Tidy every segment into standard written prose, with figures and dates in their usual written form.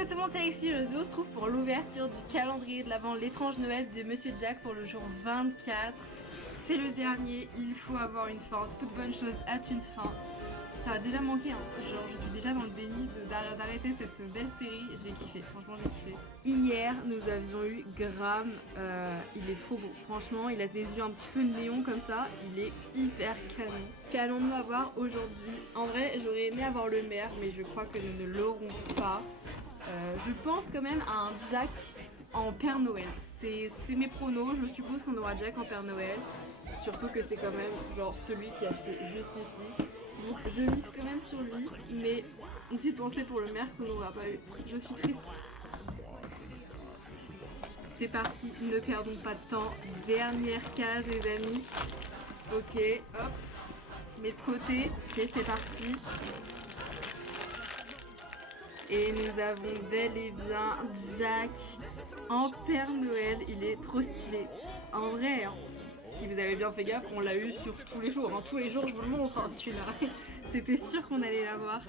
Hello tout le monde, c'est Alexis, je se retrouve pour l'ouverture du calendrier de l'Avent L'étrange Noël de Monsieur Jack pour le jour 24. C'est le dernier, il faut avoir une fin, toute bonne chose a une fin. Ça a déjà manqué, hein. Genre je suis déjà dans le déni d'arrêter cette belle série, j'ai kiffé, franchement j'ai kiffé. Hier nous avions eu Graham, il est trop beau, franchement il a des yeux un petit peu néon comme ça, il est hyper canon. Qu'allons-nous avoir aujourd'hui? En vrai j'aurais aimé avoir le maire mais je crois que nous ne l'aurons pas. Je pense quand même à un Jack en Père Noël, c'est mes pronos, je suppose qu'on aura Jack en Père Noël. Surtout que c'est quand même genre celui qui a fait juste ici. Donc je mise quand même sur lui, mais une petite pensée pour le maire qu'on n'aura pas eu. Je suis triste. C'est parti, ne perdons pas de temps. Dernière case les amis. Ok, hop. Mets de côté, ok c'est parti. Et nous avons bel et bien Jack en Père Noël, il est trop stylé. En vrai, hein. Si vous avez bien fait gaffe, on l'a eu sur tous les jours, hein. Tous les jours je vous le montre, hein, celui-là. C'était sûr qu'on allait l'avoir.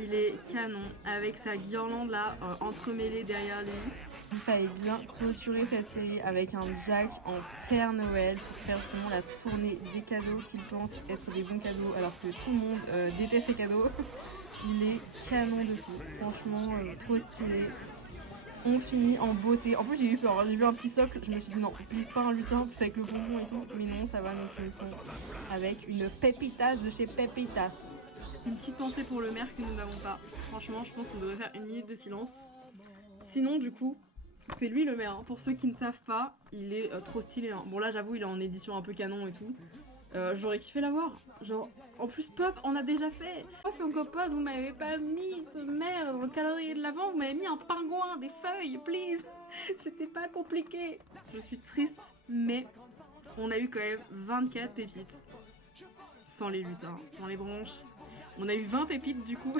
Il est canon, avec sa guirlande là, entremêlée derrière lui. Il fallait bien clôturer cette série avec un Jack en Père Noël pour faire justement la tournée des cadeaux qu'il pense être des bons cadeaux alors que tout le monde déteste ces cadeaux. Il est canon de fou, franchement trop stylé. On finit en beauté. En plus j'ai eu peur, j'ai vu un petit socle, je me suis dit non, utilise pas un lutin, c'est avec le bonbon et tout. Mais non, ça va, nous finissons avec une Pepitas de chez Pepitas. Une petite pensée pour le maire que nous n'avons pas. Franchement, je pense qu'on devrait faire une minute de silence. Sinon, du coup, c'est lui le maire. Hein. Pour ceux qui ne savent pas, il est trop stylé. Hein. Bon là, j'avoue, il est en édition un peu canon et tout. J'aurais kiffé l'avoir. Genre, en plus, Pop, on a déjà fait. Pop et encore Pop, vous m'avez pas mis ce maire dans le calendrier de l'Avent, vous m'avez mis un pingouin, des feuilles, please. C'était pas compliqué. Je suis triste, mais on a eu quand même 24 pépites. Sans les lutins, sans les branches. On a eu 20 pépites du coup.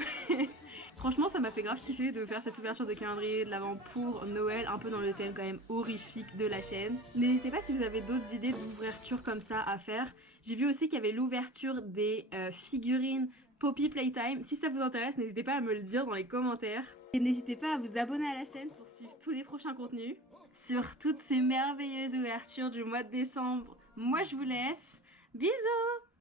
Franchement ça m'a fait grave kiffer de faire cette ouverture de calendrier de l'Avent pour Noël, un peu dans le thème quand même horrifique de la chaîne. N'hésitez pas si vous avez d'autres idées d'ouverture comme ça à faire. J'ai vu aussi qu'il y avait l'ouverture des figurines Poppy Playtime. Si ça vous intéresse, n'hésitez pas à me le dire dans les commentaires. Et n'hésitez pas à vous abonner à la chaîne pour suivre tous les prochains contenus. Sur toutes ces merveilleuses ouvertures du mois de décembre, moi je vous laisse. Bisous!